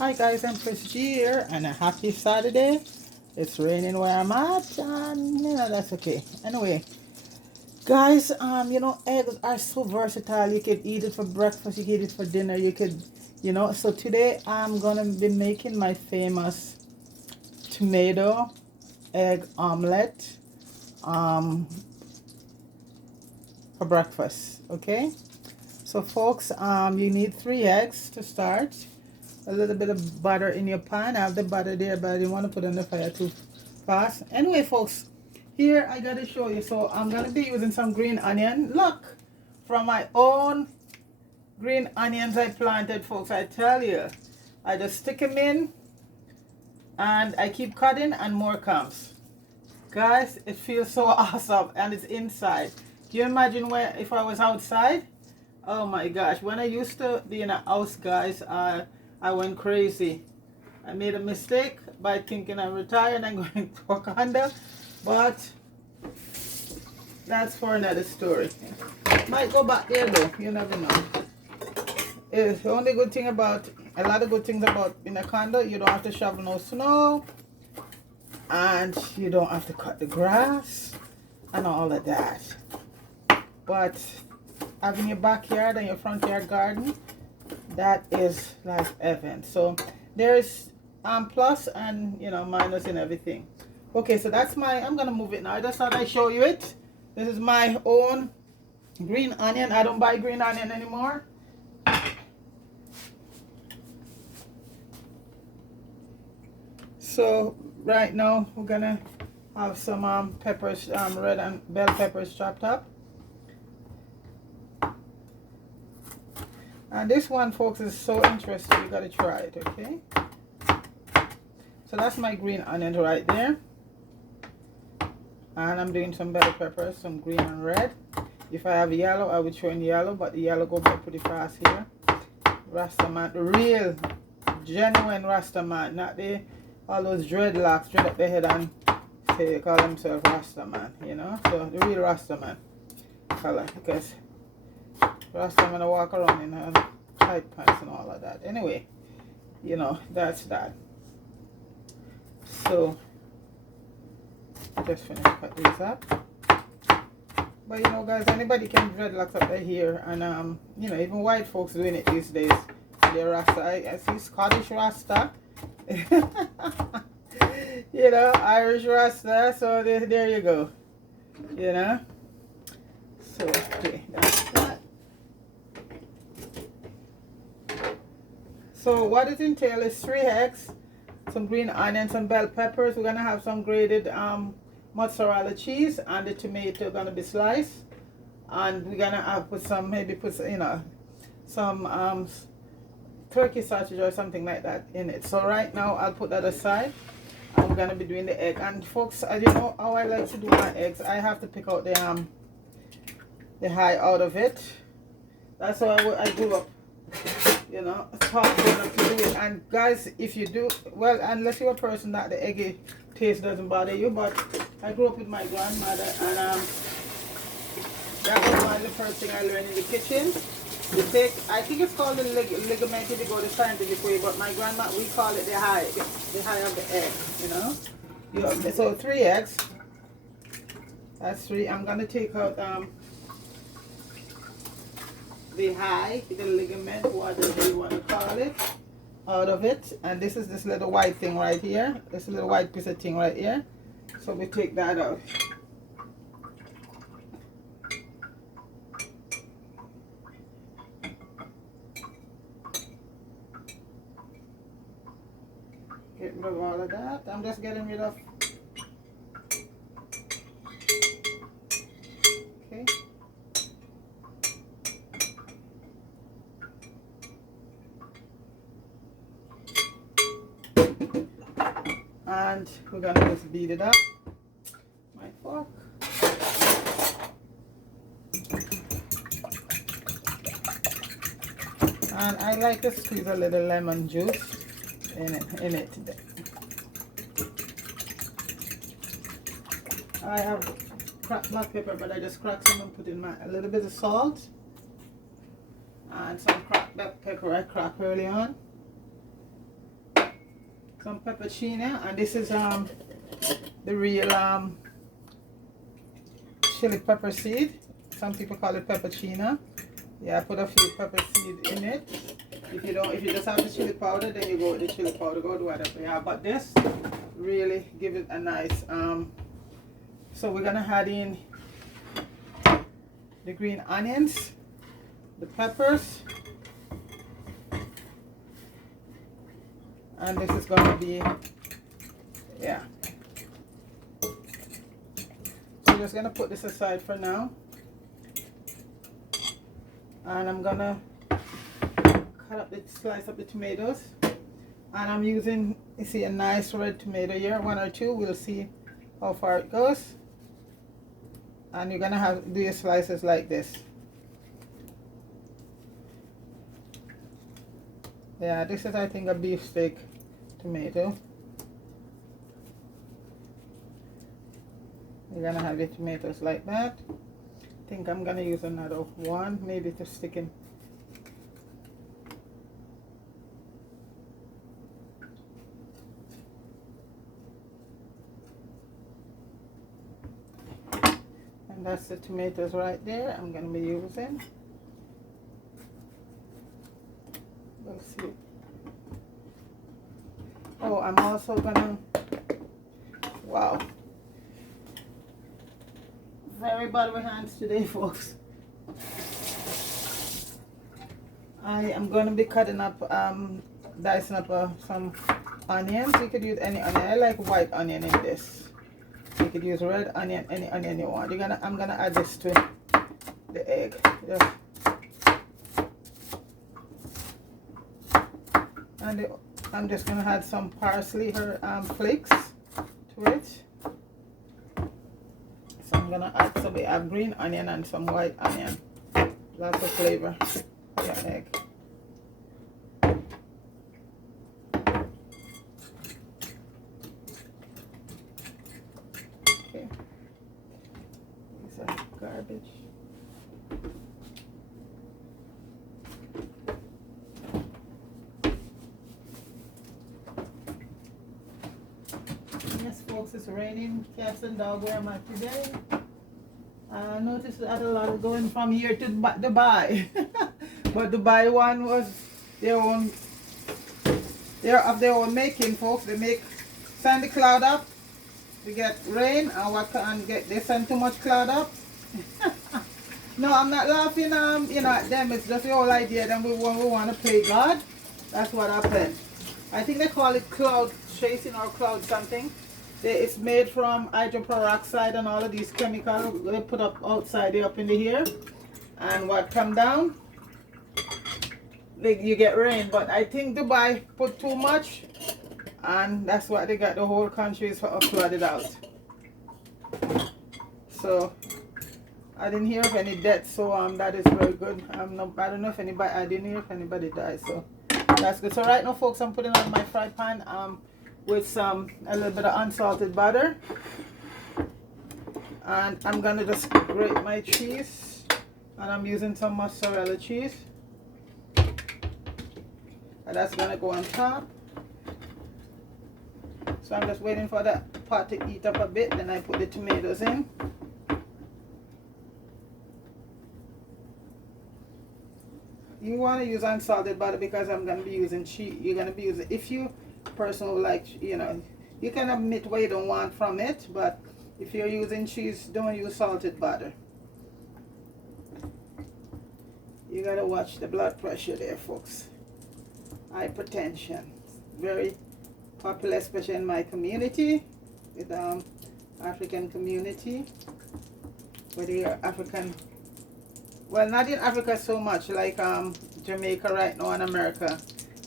Hi guys, I'm Chris G here and a happy Saturday. It's raining where I'm at and that's okay. Anyway, guys, eggs are so versatile. You could eat it for breakfast, you could eat it for dinner, you could, so today I'm gonna be making my famous tomato egg omelette um for breakfast, okay? So folks, you need 3 eggs to start. A little bit of butter in your pan. I have the butter there, but I didn't want to put it on the fire too fast. Anyway, folks, here I gotta show you. So I'm gonna be using some green onion. Look, from my own green onions I planted, folks. I tell you, I just stick them in, and I keep cutting, and more comes. Guys, it feels so awesome, and it's inside. Can you imagine where if I was outside? Oh my gosh, when I used to be in a house, guys, I went crazy. I made a mistake by thinking I'm retired and going to Wakanda, but that's for another story. Might go back there though, you never know. It's the only good thing about, a lot of good things about in a condo, you don't have to shovel no snow, and you don't have to cut the grass, and all of that. But having your backyard and your front yard garden, that is like heaven. So there's plus and minus in everything. Okay, so that's I'm gonna move it now. I just thought I'd show you it. This is my own green onion. I don't buy green onion anymore. So right now we're gonna have some peppers, red and bell peppers chopped up. And this one, folks, is so interesting. You gotta try it, okay? So that's my green onion right there. And I'm doing some bell peppers, some green and red. If I have yellow, I would throw in yellow, but the yellow go by pretty fast here. Rastaman, the real, genuine Rastaman, not all those dreadlocks, dread up their head and say they call themselves Rastaman, So the real Rastaman color, because Rastaman walk around in tight pants and all of that. Anyway, that's that. So I just finished cut these up. But guys, anybody can dreadlocks up their hair, and even white folks doing it these days. They're Rasta. I see Scottish Rasta. Irish Rasta. So there you go. So okay, that's that. So what it entails is 3 eggs, some green onions, some bell peppers. We're gonna have some grated mozzarella cheese, and the tomato gonna be sliced. And we're gonna have some turkey sausage or something like that in it. So right now I'll put that aside. And we're gonna be doing the egg. And folks, as you know how I like to do my eggs, I have to pick out the high out of it. That's how I grew up. It's hard to do it. And guys, if you do, well, unless you're a person that the eggy taste doesn't bother you, but I grew up with my grandmother, and that was one of the first thing I learned in the kitchen. You take, I think it's called the ligament if you go the scientific way, but my grandma, we call it the high of the egg, So 3 eggs. That's 3. I'm gonna take out the high, the ligament, whatever you want to call it, out of it. And this is this little white thing right here, this little white piece of thing right here. So we take that out. Get rid of all of that. I'm just getting rid of. Okay. And we're gonna just beat it up. My fork. And I like to squeeze a little lemon juice in it. I have cracked black pepper, but I just cracked some and put in a little bit of salt and some cracked black pepper I cracked early on. some peppercina, and this is the real chili pepper seed. Some people call it peppercina. Yeah, I put a few pepper seed in it. If you just have the chili powder, then you go with the chili powder, go with whatever you have. But this really give it a nice so we're gonna add in the green onions, the peppers, and this is gonna be, yeah. So I'm just gonna put this aside for now, and I'm gonna slice up the tomatoes, and I'm using, you see, a nice red tomato here, one or two. We'll see how far it goes. And you're gonna do your slices like this. Yeah, this is, I think, a beefsteak tomato. You're gonna have your tomatoes like that. I think I'm gonna use another one, maybe to stick in. And that's the tomatoes right there I'm gonna be using. We'll see. Oh, I'm also gonna, wow, very bad with hands today, folks. I am gonna be cutting up, dicing up some onions. You could use any onion. I like white onion in this. You could use red onion, any onion you want. I'm gonna add this to the egg. Just, and I'm just gonna add some parsley flakes to it. So I'm gonna add some. We have green onion and some white onion. Lots of flavor for your egg. Okay. These are garbage. Yes, folks, it's raining. Cats and dog, where am I today? I noticed that a lot of going from here to Dubai. But Dubai one was they're of their own making, folks. They send the cloud up, we get rain, and they send too much cloud up. No, I'm not laughing at them. It's just the whole idea that we want to play God. That's what happened. I think they call it cloud chasing or cloud something. It's made from hydroperoxide and all of these chemicals they put up outside, up in the air, and what come down, you get rain. But I think Dubai put too much, and that's why they got the whole country flooded out. So I didn't hear of any deaths, so that is very good. I don't know if anybody, I didn't hear if anybody died, so that's good. So right now, folks, I'm putting on my fry pan with a little bit of unsalted butter, and I'm gonna just grate my cheese, and I'm using some mozzarella cheese, and that's gonna go on top. So I'm just waiting for the pot to heat up a bit, then I put the tomatoes in. You want to use unsalted butter because I'm going to be using cheese. You're going to be using, if you person who like, you can admit what you don't want from it, but if you're using cheese, don't use salted butter. You got to watch the blood pressure there, folks. Hypertension. Very popular, especially in my community, with African community, whether you're African. Well, not in Africa so much, like Jamaica right now and America.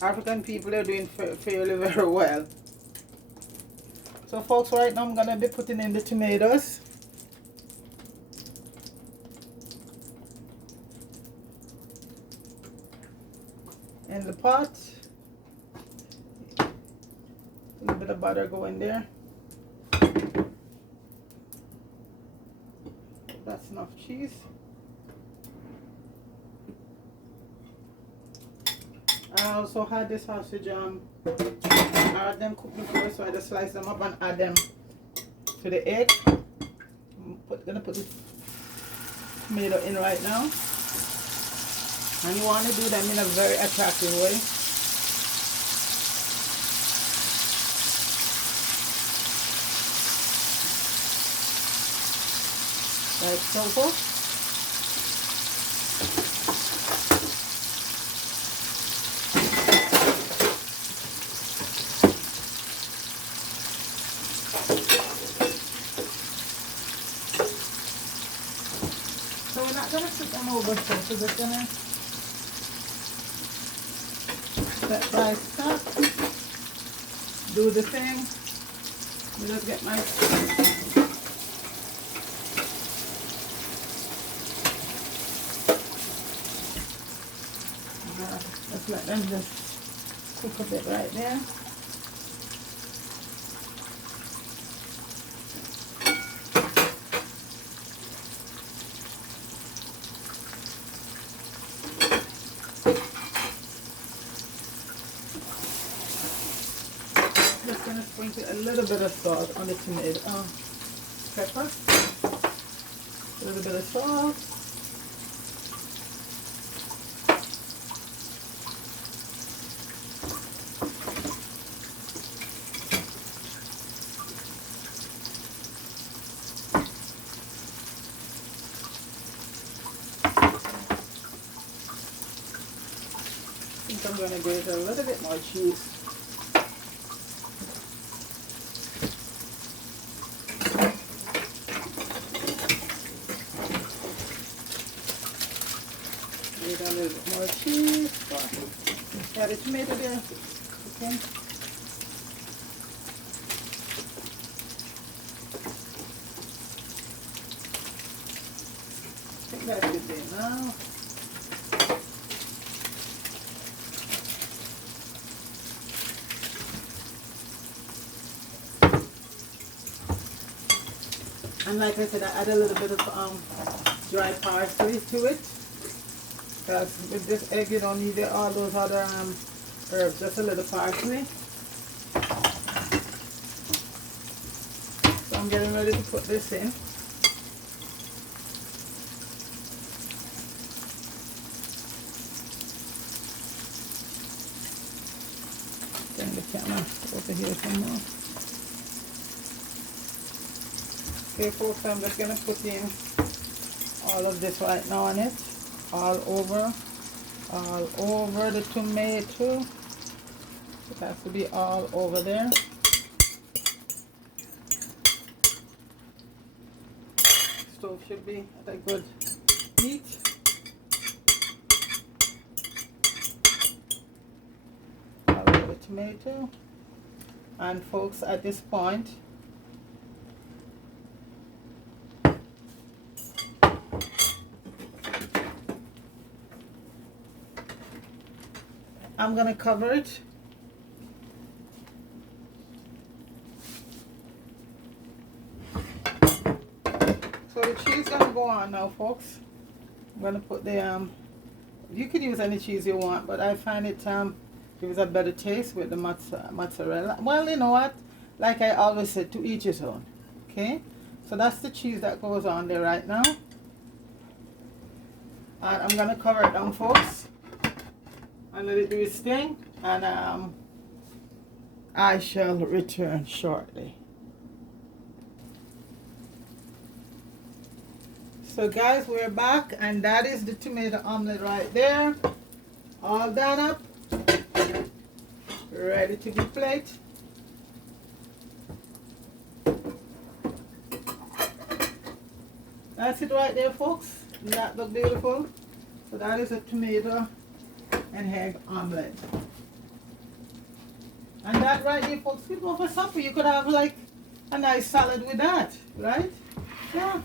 African people are doing fairly very well. So folks, right now I'm going to be putting in the tomatoes. In the pot. A little bit of butter go in there. That's enough cheese. I also had this sausage, I had them cooked before, so I just slice them up and add them to the egg. Gonna put the tomato in right now. And you want to do them in a very attractive way. Like so. So we're not gonna put them over, so we're just gonna step by step do the thing. Let me just get my let's let them just cook a bit right there. Just gonna sprinkle a little bit of salt on the tomato, pepper, a little bit of salt. I think I'm gonna grate a little bit more cheese. A little bit more cheese. Yeah, the tomato there. Okay. I think that's good there now. And like I said, I add a little bit of dry parsley to it. Because with this egg, you don't need all those other herbs, just a little parsley. So I'm getting ready to put this in. Bring the camera over here some more. Okay folks, I'm just going to put in all of this right now on it. All over the tomato. It has to be all over there. Stove should be at a good heat. All over the tomato. And folks, at this point, I'm gonna cover it. So the cheese is gonna go on now, folks. I'm gonna put the you could use any cheese you want, but I find it gives a better taste with the mozzarella. Well, you know what? Like I always said, to each his own. Okay? So that's the cheese that goes on there right now. And I'm gonna cover it down, folks, and let it do its thing. And I shall return shortly. So guys, we're back, and that is the tomato omelet right there, all done up, ready to be plated. That's it right there, folks. Doesn't that look beautiful? So that is a tomato and egg omelet. And that right there, folks, could go for supper. You could have like a nice salad with that, right? Yeah.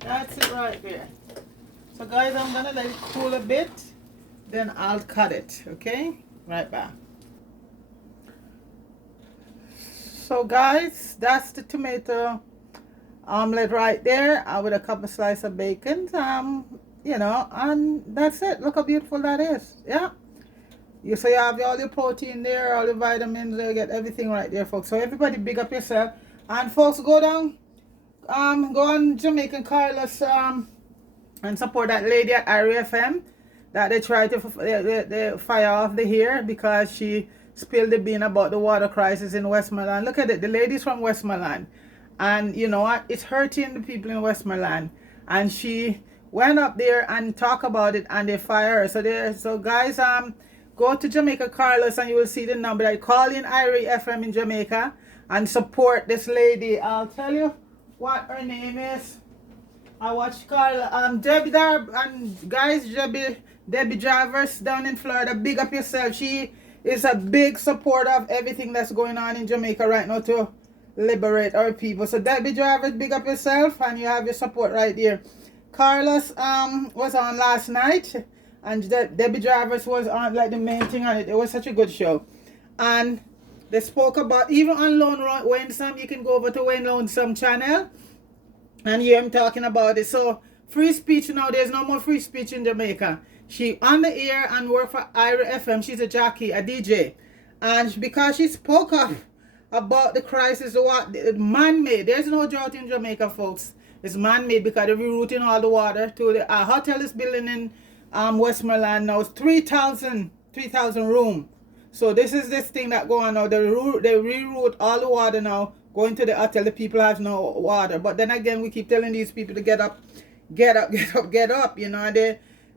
That's it right there. So guys, I'm gonna let it cool a bit, then I'll cut it, okay? Right back. So guys, that's the tomato omelet right there, with a couple slices of bacon. You know, and that's it. Look how beautiful that is. Yeah. So you have all your protein there, all the vitamins, you get everything right there, folks. So everybody big up yourself. And folks, go down, go on Jamaican Carlos, and support that lady at RFM that they try to they fire off the hair because she spilled the bean about the water crisis in Westmoreland. Look at it, the ladies from Westmoreland. And you know what? It's hurting the people in Westmoreland. And she went up there and talk about it, and they fire her. So guys, go to Jamaica Carlos and you will see the number. I call in Irie FM in Jamaica and support this lady. I'll tell you what her name is. I watch Carla, Debbie Darb, and guys, Debbie Drivers down in Florida. Big up yourself. She is a big supporter of everything that's going on in Jamaica right now to liberate our people. So Debbie Drivers, big up yourself, and you have your support right there. Carlos was on last night, and Debbie Drivers was on like the main thing on it. It was such a good show, and they spoke about even on Wayne Some. You can go over to Wayne Lonesome channel and hear him talking about it. So free speech now. There's no more free speech in Jamaica. She on the air and work for Ira FM. She's a jockey, a DJ, and because she spoke up about the crisis, what man-made. There's no drought in Jamaica, folks. It's man-made because they're rerouting all the water to the hotel is building in Westmoreland now. It's 3,000 room. So this is this thing that go on now. They reroute all the water now going to the hotel. The people have no water. But then again, we keep telling these people to get up. You know,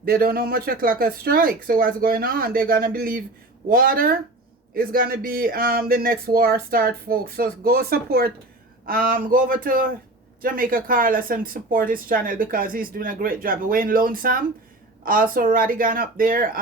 they don't know much o'clock a strike. So what's going on? They're gonna believe water is gonna be the next war start, folks. So go support. Go over to Jamaica Carlos and support his channel because he's doing a great job. Wayne Lonesome, also Radigan up there.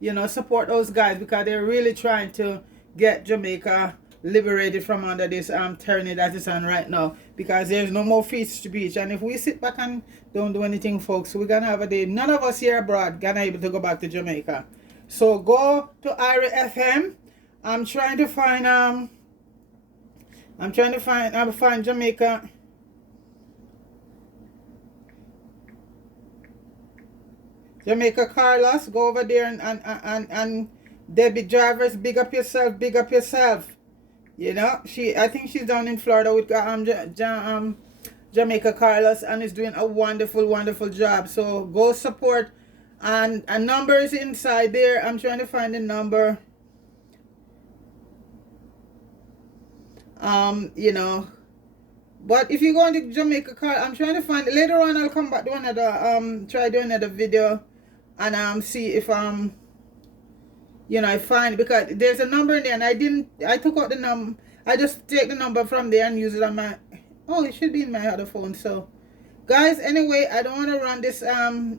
You know, support those guys because they're really trying to get Jamaica liberated from under this tyranny that is on right now, because there's no more free speech. And if we sit back and don't do anything, folks, we're gonna have a day. None of us here abroad gonna able to go back to Jamaica. So go to Ira FM. I'm trying to find Jamaica. Jamaica Carlos, go over there and Debbie Drivers, big up yourself, big up yourself. You know, I think she's down in Florida with Jamaica Carlos and is doing a wonderful job. So go support, and a number is inside there. I'm trying to find the number. You know, but if you go into Jamaica Carlos, I'm trying to find later on. I'll come back to another try doing another video and see if you know, I find it, because there's a number in there and I took out the number. I just take the number from there and use it on my, it should be in my other phone. So guys, anyway, I don't want to run this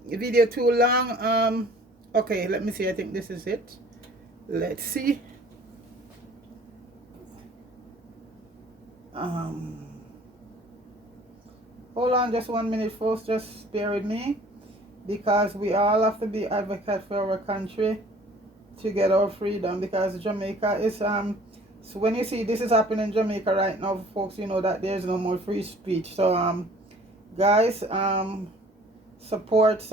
video too long. Okay, let me see. I think this is it. Let's see. Hold on just 1 minute, folks. Just bear with me, because we all have to be advocates for our country to get our freedom, because Jamaica is so when you see this is happening in Jamaica right now, folks, you know that there's no more free speech. So guys, support,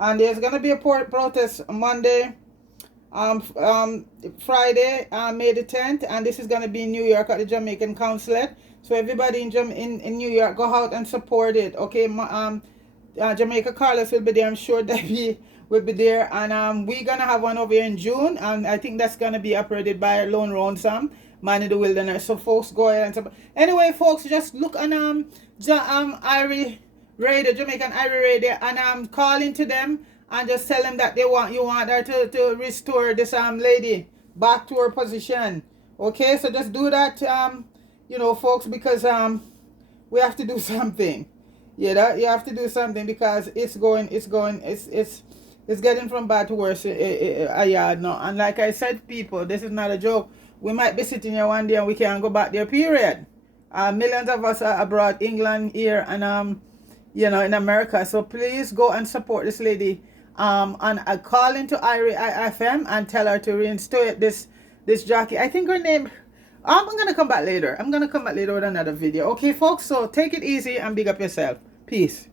and there's gonna be a protest Monday, Friday, May the 10th, and this is gonna be in New York at the Jamaican Consulate. So everybody in New York, go out and support it. Okay, Jamaica Carlos will be there. I'm sure Debbie will be there, and we're gonna have one over here in June, and I think that's gonna be operated by Lone Ransom, Man in the Wilderness. So folks, go ahead and support. Anyway, folks, just look on Irie Radio, Jamaican Irie Radio, and call into them and just tell them that you want her to restore this lady back to her position. Okay, so just do that, you know, folks, because we have to do something. You know, you have to do something, because it's getting from bad to worse a yard now. And like I said, people, this is not a joke. We might be sitting here one day and we can't go back there, period. Millions of us are abroad, England, here, and you know, in America. So please go and support this lady. And I call into Irie FM and tell her to reinstate this this jockey. I think her name. I'm gonna come back later. I'm gonna come back later with another video. Okay, folks. So take it easy and big up yourself. Peace.